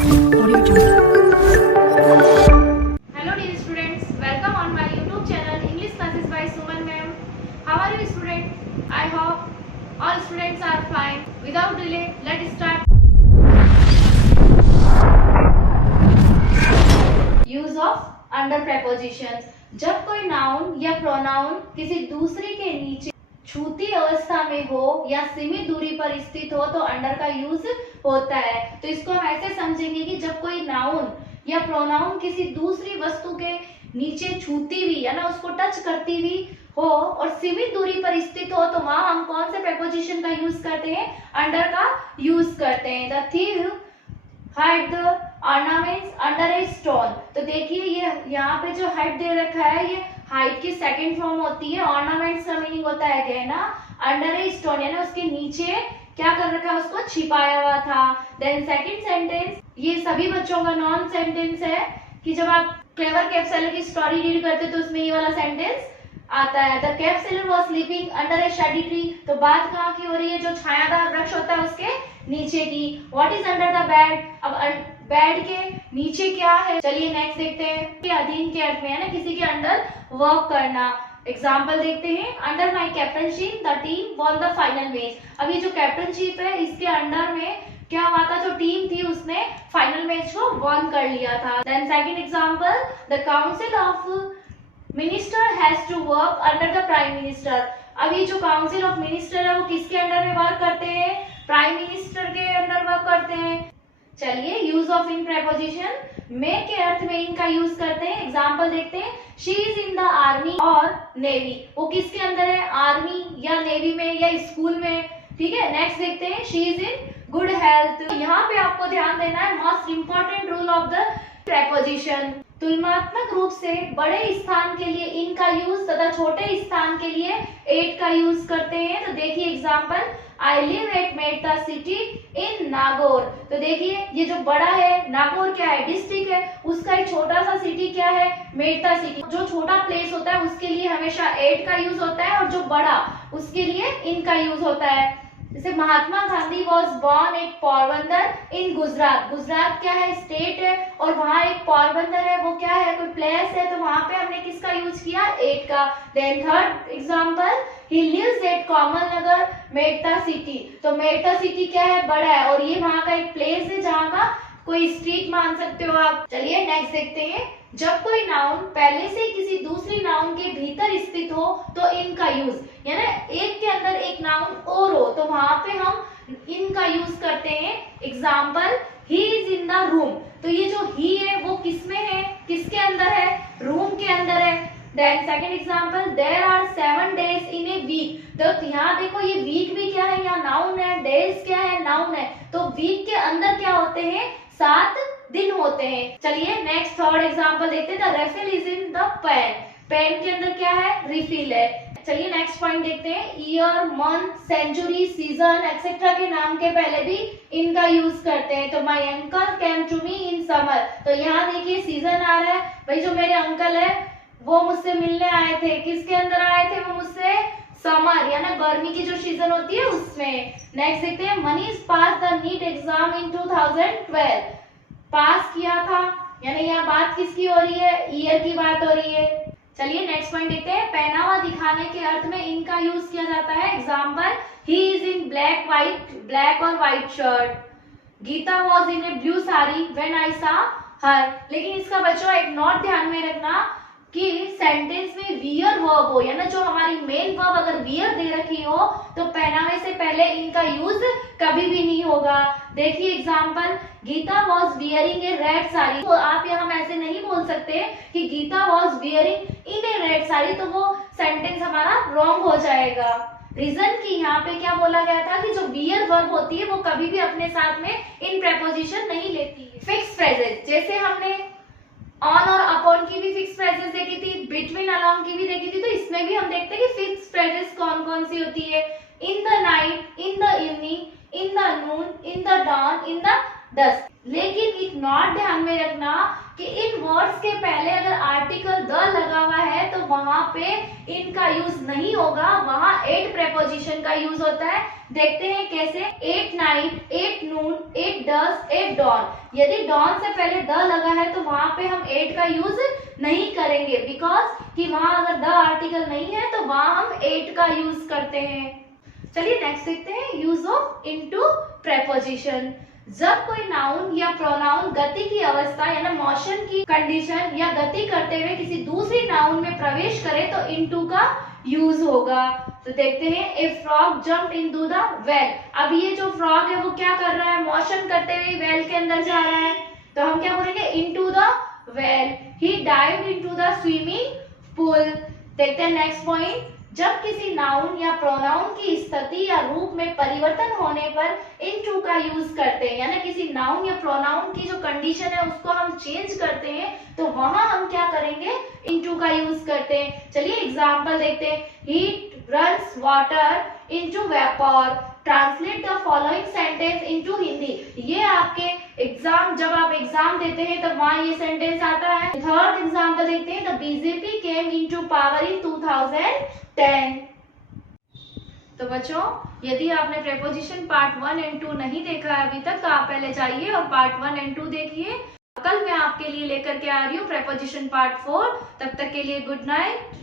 Audio Jungle. Hello dear students, welcome on my YouTube channel English Classes by Suman ma'am. How are you students? I hope all students are fine. Without delay, let's start. Use of under preposition. जब कोई noun या pronoun किसी दूसरे के नीचे छूती अवस्था में हो या सीमित दूरी पर स्थित हो तो अंडर का यूज होता है। तो इसको हम ऐसे समझेंगे कि जब कोई नाउन या प्रोनाउन किसी दूसरी वस्तु के नीचे छूती हुई या ना उसको टच करती हुई हो और सीमित दूरी पर स्थित हो तो वहां हम कौन से प्रेपोजिशन का यूज करते हैं? अंडर का यूज करते हैं। The thief hide the ornaments under a stone। तो देखिए ये यहाँ पे जो हाइड दे रखा है ये हाइड की सेकंड फॉर्म होती है। ऑर्नामेंट्स का मीनिंग होता है गहना। अंडर ए स्टोन यानी उसके नीचे क्या कर रखा है? उसको छिपाया हुआ था। देन सेकंड सेंटेंस, ये सभी बच्चों का नॉन सेंटेंस है कि जब आप क्लेवर केव सेलर की स्टोरी रीड करते तो उसमें ये वाला सेंटेंस आता है। The cave seller was sleeping under A shady tree. तो बात कहाँ की हो रही है? जो छायादार वृक्ष होता है उसके नीचे की। What is under the bed? अब बेड के नीचे क्या है? चलिए नेक्स्ट देखते हैं। के अधीन के अर्थ में है ना, किसी के अंडर वर्क करना। एग्जाम्पल देखते हैं। Under my captainship the team won the final match. अब ये जो कैप्टनशिप है इसके अंडर में क्या हुआ था? जो टीम थी उसने फाइनल मैच को वॉन कर लिया था। Then second example, the council of minister has to work under the prime minister. अब ये जो काउंसिल ऑफ मिनिस्टर है वो किसके अंडर में वर्क करते हैं? प्राइम मिनिस्टर के अंडर वर्क करते हैं। चलिए यूज ऑफ इन प्रेपोजिशन। में के अर्थ में इनका यूज करते हैं। एग्जाम्पल देखते हैं। She is in the army और नेवी। वो किसके अंदर है? आर्मी या नेवी में या स्कूल में। ठीक है, नेक्स्ट देखते हैं। She is in good health. यहाँ पे आपको ध्यान देना है most important rule of the preposition. तुलनात्मक रूप से बड़े स्थान के लिए इन का यूज तथा छोटे स्थान के लिए एट का यूज करते हैं। तो देखिए example, I live at Merta city in Nagaur. तो देखिए ये जो बड़ा है नागौर क्या है? डिस्ट्रिक्ट है। उसका एक छोटा सा सिटी क्या है? मेड़ता सिटी। जो छोटा प्लेस होता है उसके लिए हमेशा एट का यूज होता है और जो बड़ा उसके लिए इन का यूज होता है। जैसे Mahatma Gandhi was born at Porbandar in Gujarat. Gujarat क्या है? स्टेट है और वहाँ एक पोरबंदर है, वो क्या है? कोई प्लेस है। तो वहां पे हमने किसका यूज किया? एट का। Then third example, he lives at Komal Nagar Merta city. तो मेड़ता सिटी क्या है? बड़ा है और ये वहां का एक प्लेस है जहाँ का कोई स्ट्रीट मान सकते हो आप। चलिए नेक्स्ट देखते हैं। जब कोई नाउन पहले से किसी दूसरी नाउन के भीतर स्थित हो तो इनका यूज, यानी एक के अंदर एक नाउन और हो तो वहां पे हम इनका यूज करते हैं। Example, he is in the room. तो ये जो ही है वो किसमें है? किसके अंदर है? रूम के अंदर है। Then second example, there are 7 days in a week. तो यहाँ देखो ये वीक भी क्या है? यहाँ नाउन है। डेज क्या है? नाउन है। तो वीक के अंदर क्या होते हैं? 7 दिन होते हैं। चलिए नेक्स्ट थर्ड एग्जांपल देखते हैं। The refill is in the pen. Pen के अंदर क्या है? रिफिल है। चलिए नेक्स्ट पॉइंट देखते हैं। Year, month, century, season etcetera के नाम के पहले भी इनका यूज करते हैं। तो my uncle came to me in summer. तो यहाँ देखिए सीजन आ रहा है। भाई जो मेरे अंकल है वो मुझसे मिलने आए थे। किसके अंदर आए थे वो मुझसे? समर यानी गर्मी की जो सीजन होती है उसमें। नेक्स्ट देखते हैं। मनीष पास द नीट एग्जाम इन 2012। पास किया था यानी यहाँ बात किसकी हो रही है? ईयर की बात हो रही है। चलिए नेक्स्ट पॉइंट देखते हैं। पहनावा दिखाने के अर्थ में इनका यूज किया जाता है। Example, he is in black और white shirt. Geeta was in a blue sari when I saw her. लेकिन इसका बच्चों एक नोट ध्यान में रखना कि सेंटेंस में वियर वर्ब हो, यानी जो हमारी मेन वर्ब अगर वियर दे रखी हो तो पहनावे से पहले इनका यूज कभी भी नहीं होगा। देखिए example, Geeta was wearing a red sari. तो आप यहाँ ऐसे नहीं बोल सकते कि Geeta was wearing in a red sari, तो वो सेंटेंस हमारा रॉन्ग हो जाएगा। रीजन की यहाँ पे क्या बोला गया था कि जो वियर वर्ब होती है वो कभी भी अपने साथ में इन प्रेपोजिशन नहीं लेती है। फिक्स फ्रेजेस, जैसे हमने ऑन और अपॉन की भी फिक्स फ्रेजेस देखी थी, बिटवीन अलॉन्ग की भी देखी थी। तो इसमें भी हम देखते हैं कि फिक्स फ्रेजेस कौन कौन सी होती है। In the night, in the evening, in the noon, in the dawn, in the dusk. लेकिन एक नॉट ध्यान में रखना कि इन वर्ड्स के पहले अगर आर्टिकल द लगा हुआ है तो वहां पे इन का यूज नहीं होगा, वहां एट प्रेपोजिशन का यूज होता है। देखते हैं कैसे। At night, at noon, at dust, at dawn. यदि डॉन से पहले द लगा है तो वहां पे हम एट का यूज नहीं करेंगे, बिकॉज कि वहां अगर द आर्टिकल नहीं है तो वहां हम एट का यूज करते हैं। चलिए नेक्स्ट देखते हैं यूज ऑफ इनटू प्रेपोजिशन। जब कोई नाउन या प्रोनाउन गति की अवस्था यानी मोशन की कंडीशन या गति करते हुए किसी दूसरी नाउन में प्रवेश करे तो इनटू का यूज होगा। तो देखते हैं, ए frog jumped into the well. अब ये जो फ्रॉग है वो क्या कर रहा है, मोशन करते हुए वेल के अंदर जा रहा है, तो हम क्या बोलेंगे, into the well. He dived into the swimming pool. देखते हैं नेक्स्ट पॉइंट। जब किसी नाउन या प्रोनाउन की स्थिति या रूप में परिवर्तन होने पर इनटू का यूज करते हैं, यानी किसी नाउन या प्रोनाउन की जो कंडीशन है उसको हम चेंज करते हैं तो वहां हम क्या करेंगे, इनटू का यूज करते हैं। चलिए एग्जांपल देखते हैं। He runs water into vapour. Translate the following sentence into Hindi. ये आपके एग्जाम, जब आप एग्जाम देते हैं तब वहां ये सेंटेंस आता है। थर्ड एग्जांपल देखते हैं। The BJP came into power in 2010। तो बच्चों, यदि आपने प्रेपोजिशन पार्ट 1 एंड 2 नहीं देखा है अभी तक तो आप पहले जाइए और पार्ट 1 एंड 2 देखिए। कल मैं आपके लिए लेकर के आ रही हूँ प्रेपोजिशन पार्ट 4। तब तक के लिए गुड नाइट।